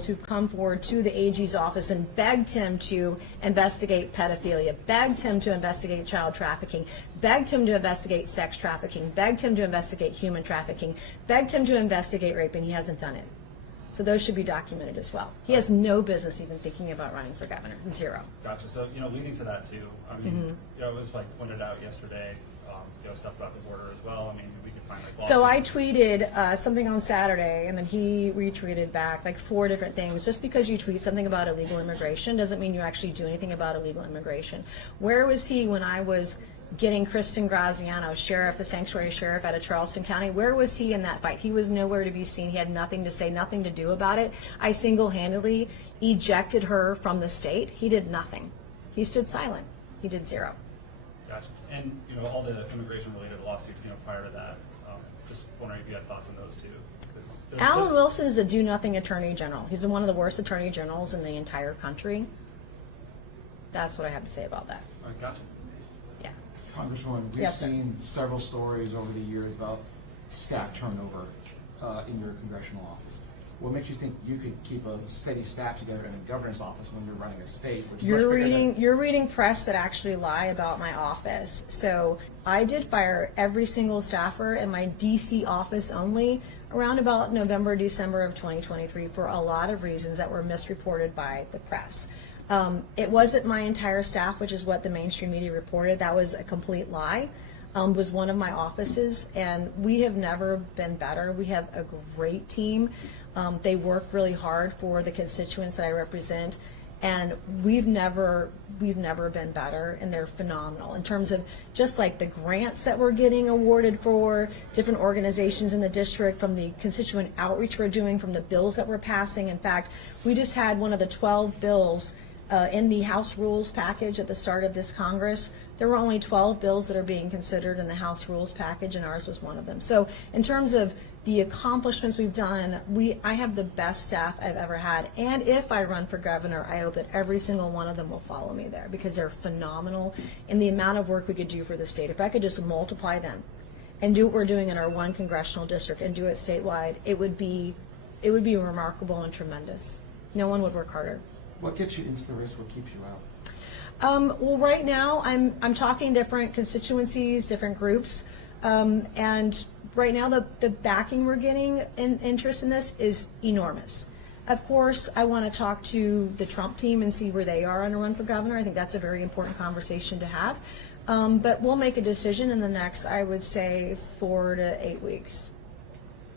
who've come forward to the AG's office and begged him to investigate pedophilia, begged him to investigate child trafficking, begged him to investigate sex trafficking, begged him to investigate human trafficking, begged him to investigate rape, and he hasn't done it. So those should be documented as well. He has no business even thinking about running for governor. Zero. Gotcha. So, leading to that too, I mean, it was pointed out yesterday, stuff about the border as well. I mean, we could find So I tweeted something on Saturday, and then he retweeted back 4 different things. Just because you tweet something about illegal immigration doesn't mean you actually do anything about illegal immigration. Where was he when I was getting Kristen Graziano, a sanctuary sheriff out of Charleston County? Where was he in that fight? He was nowhere to be seen. He had nothing to say, nothing to do about it. I single-handedly ejected her from the state. He did nothing. He stood silent. He did zero. Gotcha. And, all the immigration-related lawsuits, prior to that, just wondering if you had thoughts on those too. Alan Wilson is a do-nothing attorney general. He's one of the worst attorney generals in the entire country. That's what I have to say about that. All right, gotcha. Yeah. Congresswoman, we've seen several stories over the years about staff turnover in your congressional office. What makes you think you could keep a steady staff together in the governor's office when you're running a state? Which You're reading press that actually lie about my office. So I did fire every single staffer in my DC office only around about November, December of 2023 for a lot of reasons that were misreported by the press. It wasn't my entire staff, which is what the mainstream media reported. That was a complete lie. Was one of my offices, and we have never been better. We have a great team. They work really hard for the constituents that I represent, and we've never been better, and they're phenomenal in terms of just the grants that we're getting awarded for different organizations in the district, from the constituent outreach we're doing, from the bills that we're passing. In fact, we just had one of the 12 bills in the House Rules package at the start of this Congress. There were only 12 bills that are being considered in the House Rules package, and ours was one of them. So in terms of the accomplishments we've done, I have the best staff I've ever had. And if I run for governor, I hope that every single one of them will follow me there, because they're phenomenal in the amount of work we could do for the state. If I could just multiply them and do what we're doing in our one congressional district and do it statewide, it would be remarkable and tremendous. No one would work harder. What gets you into the race? What keeps you out? Well, right now I'm talking different constituencies, different groups, and right now the backing we're getting in interest in this is enormous. Of course, I want to talk to the Trump team and see where they are on a run for governor. I think that's a very important conversation to have. But we'll make a decision in the next, I would say, 4 to 8 weeks.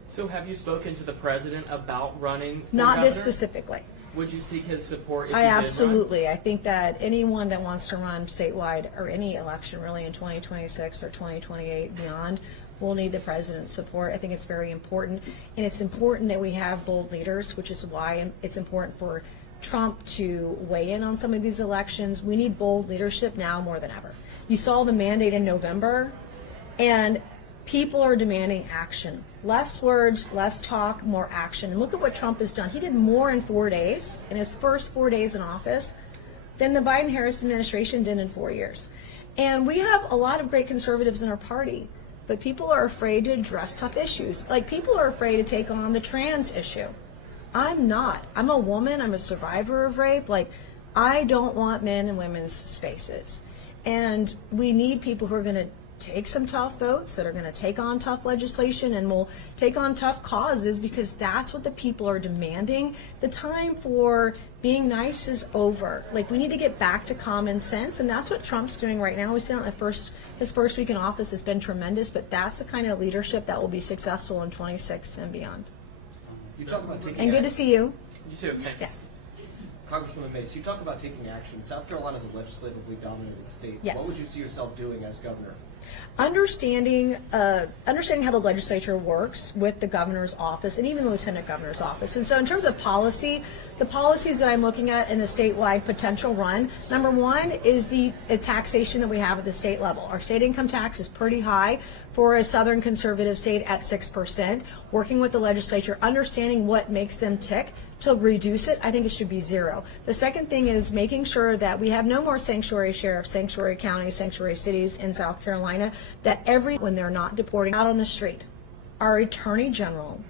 So have you spoken to the president about running for Not governor? this specifically. Would you seek his support if I you did run? absolutely. I think that anyone that wants to run statewide, or any election really in 2026 or 2028 beyond, will need the president's support. I think it's very important, and it's important that we have bold leaders, which is why it's important for Trump to weigh in on some of these elections. We need bold leadership now more than ever. You saw the mandate in November, and people are demanding action. Less words, less talk, more action. And look at what Trump has done. He did more in 4 days, in his first 4 days in office, than the Biden-Harris administration did in 4 years. And we have a lot of great conservatives in our party, but people are afraid to address tough issues. People are afraid to take on the trans issue. I'm not. I'm a woman. I'm a survivor of rape. I don't want men in women's spaces. And we need people who are going to take some tough votes, that are going to take on tough legislation, and will take on tough causes, because that's what the people are demanding. The time for being nice is over. We need to get back to common sense, and that's what Trump's doing right now. We see on his first week in office has been tremendous, but that's the kind of leadership that will be successful in 26 and beyond. You talk about taking And good to see you. You too. Thanks. Yeah. Congresswoman Mace, you talk about taking action. South Carolina is a legislatively dominated state. Yes. What would you see yourself doing as governor? Understanding how the legislature works with the governor's office and even the lieutenant governor's office. And so in terms of policy, the policies that I'm looking at in a statewide potential run, number one is the taxation that we have at the state level. Our state income tax is pretty high for a southern conservative state at 6%. Working with the legislature, understanding what makes them tick to reduce it, I think it should be 0. The second thing is making sure that we have no more sanctuary sheriffs, sanctuary counties, sanctuary cities in South Carolina, that when they're not deporting out on the street, our attorney general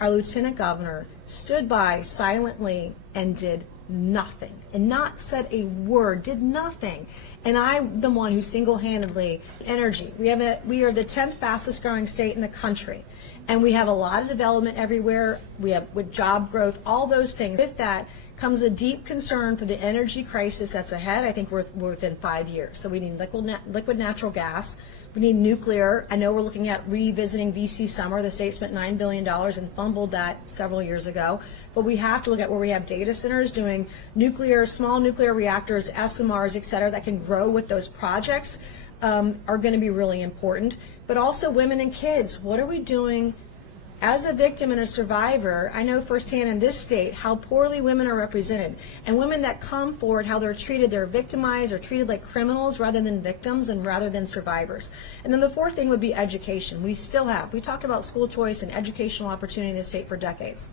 our lieutenant governor stood by silently and did nothing, and not said a word, did nothing. And I'm the one who single-handedly energy. We are the 10th fastest growing state in the country, and we have a lot of development everywhere. We have with job growth, all those things. With that comes a deep concern for the energy crisis that's ahead. I think we're within 5 years. So we need liquid natural gas. We need nuclear. I know we're looking at revisiting VC Summer. The state spent $9 billion and fumbled that several years ago. But we have to look at where we have data centers doing nuclear, small nuclear reactors, SMRs, et cetera, that can grow with those projects are going to be really important. But also women and kids. What are we doing? As a victim and a survivor, I know firsthand in this state how poorly women are represented. And women that come forward, how they're treated, they're victimized or treated like criminals rather than victims and rather than survivors. And then the fourth thing would be education. We talked about school choice and educational opportunity in this state for decades.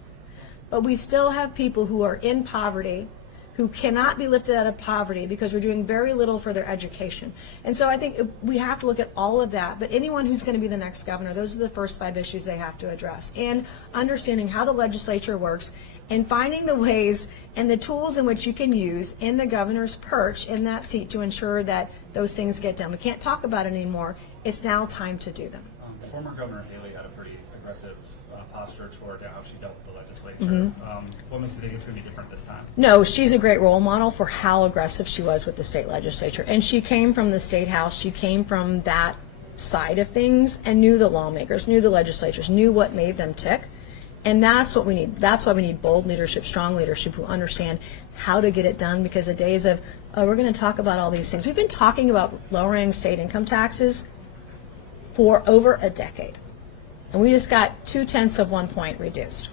But we still have people who are in poverty, who cannot be lifted out of poverty because we're doing very little for their education. And so I think we have to look at all of that. But anyone who's going to be the next governor, those are the first 5 issues they have to address. And understanding how the legislature works and finding the ways and the tools in which you can use in the governor's perch in that seat to ensure that those things get done. We can't talk about it anymore. It's now time to do them. Former Governor Haley had a pretty aggressive posture toward how she dealt with the legislature. What makes you think it's going to be different this time? No, she's a great role model for how aggressive she was with the state legislature. And she came from the state house. She came from that side of things and knew the lawmakers, knew the legislatures, knew what made them tick. And that's what we need. That's why we need bold leadership, strong leadership who understand how to get it done, because the days of, oh, we're going to talk about all these things. We've been talking about lowering state income taxes for over a decade. And we just got 0.2 of 1 point reduced.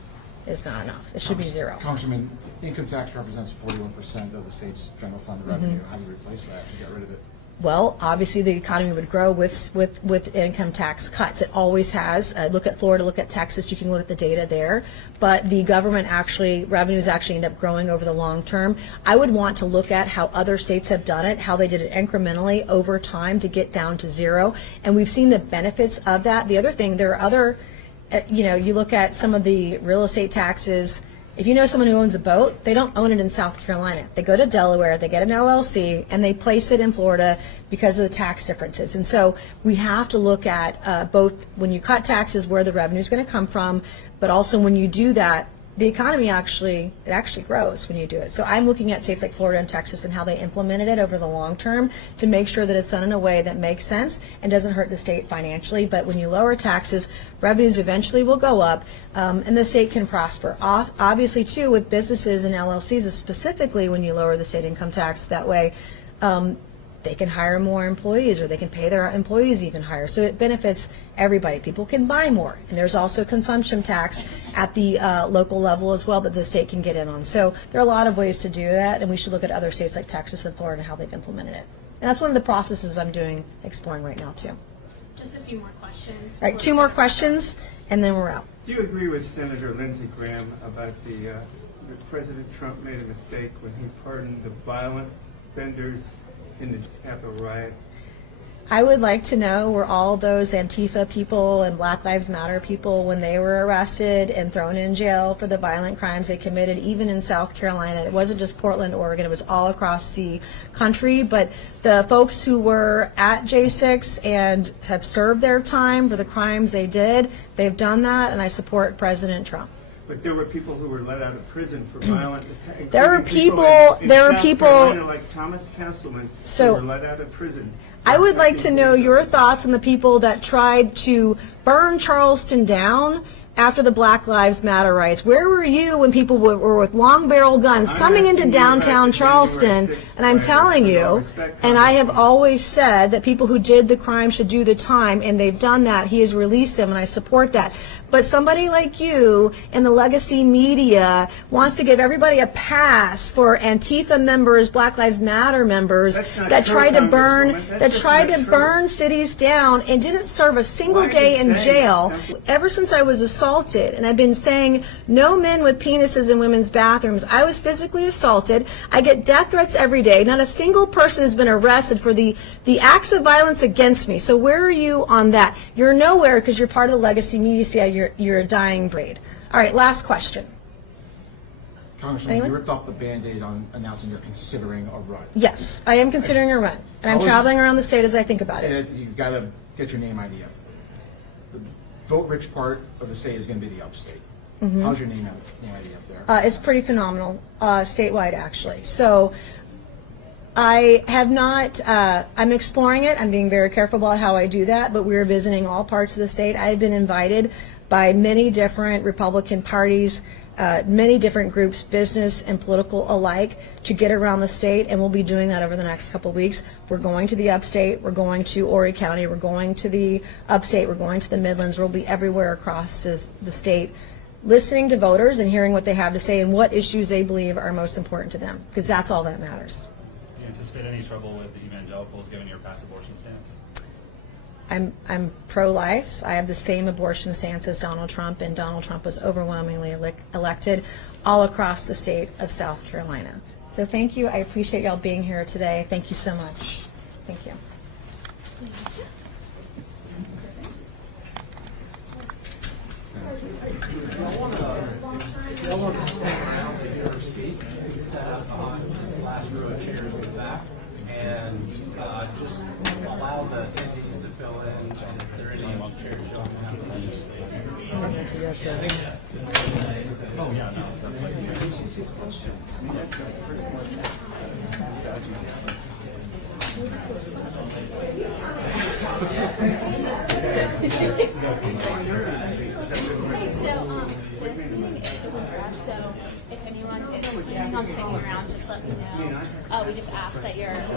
It's not enough. It should be 0. Congressman, income tax represents 41% of the state's general fund revenue. How do you replace that and get rid of it? Well, obviously the economy would grow with income tax cuts. It always has. Look at Florida, look at Texas, you can look at the data there. But the government revenues actually end up growing over the long term. I would want to look at how other states have done it, how they did it incrementally over time to get down to 0. And we've seen the benefits of that. The other thing, there are other, you look at some of the real estate taxes. If you know someone who owns a boat, they don't own it in South Carolina. They go to Delaware, they get an LLC, and they place it in Florida because of the tax differences. And so we have to look at both when you cut taxes, where the revenue is going to come from, but also when you do that, the economy actually grows when you do it. So I'm looking at states like Florida and Texas and how they implemented it over the long term to make sure that it's done in a way that makes sense and doesn't hurt the state financially. But when you lower taxes, revenues eventually will go up, and the state can prosper. Obviously, too, with businesses and LLCs, specifically when you lower the state income tax, that way they can hire more employees, or they can pay their employees even higher. So it benefits everybody. People can buy more. And there's also consumption tax at the local level as well that the state can get in on. So there are a lot of ways to do that, and we should look at other states like Texas and Florida and how they've implemented it. And that's one of the processes I'm exploring right now, too. Just a few more questions. All right, 2 more questions, and then we're out. Do you agree with Senator Lindsey Graham about that President Trump made a mistake when he pardoned the violent offenders in the Capitol riot? I would like to know where all those Antifa people and Black Lives Matter people, when they were arrested and thrown in jail for the violent crimes they committed, even in South Carolina. It wasn't just Portland, Oregon, it was all across the country. But the folks who were at J6 and have served their time for the crimes they did, they've done that, and I support President Trump. But there were people who were let out of prison for violent attacks. There were people like Thomas Castleman So- who were let out of prison. I would like to know your thoughts on the people that tried to burn Charleston down after the Black Lives Matter riots. Where were you when people were with long barrel guns coming into downtown Charleston? And I'm telling you, and I have always said that people who did the crime should do the time, and they've done that. He has released them, and I support that. But somebody like you in the legacy media wants to give everybody a pass for Antifa members, Black Lives Matter members that tried to burn cities down and didn't serve a single day in jail. Ever since I was assaulted, and I've been saying no men with penises in women's bathrooms. I was physically assaulted. I get death threats every day. Not a single person has been arrested for the acts of violence against me. So where are you on that? You're nowhere because you're part of the legacy media. You're a dying breed. All right, last question. Congressman, Anyone? you ripped off the Band-Aid on announcing you're considering a run. Yes, I am considering a run, and I'm How is- traveling around the state as I think about it. And you've got to get your name ID up. The vote-rich part of the state is going to be the upstate. Mm-hmm. How's your name ID up there? It's pretty phenomenal, statewide actually. So I have not, I'm exploring it. I'm being very careful about how I do that, but we're visiting all parts of the state. I've been invited by many different Republican parties, many different groups, business and political alike, to get around the state, and we'll be doing that over the next couple of weeks. We're going to the upstate, we're going to Horry County, we're going to the upstate, we're going to the Midlands, we'll be everywhere across the state, listening to voters and hearing what they have to say and what issues they believe are most important to them, because that's all that matters. Do you anticipate any trouble with the evangelicals given your past abortion stance? I'm pro-life. I have the same abortion stance as Donald Trump, and Donald Trump was overwhelmingly elected all across the state of South Carolina. So thank you. I appreciate y'all being here today. Thank you so much. Thank you. Y'all want to stick around to hear her speak? You can set up on this last row of chairs in the back and just allow the attendees to fill in. If there are any chairs y'all have to leave. Oh, yeah, no, that's like. Hey, so, this meeting is over, so if anyone is planning on sticking around, just let me know. We just ask that you're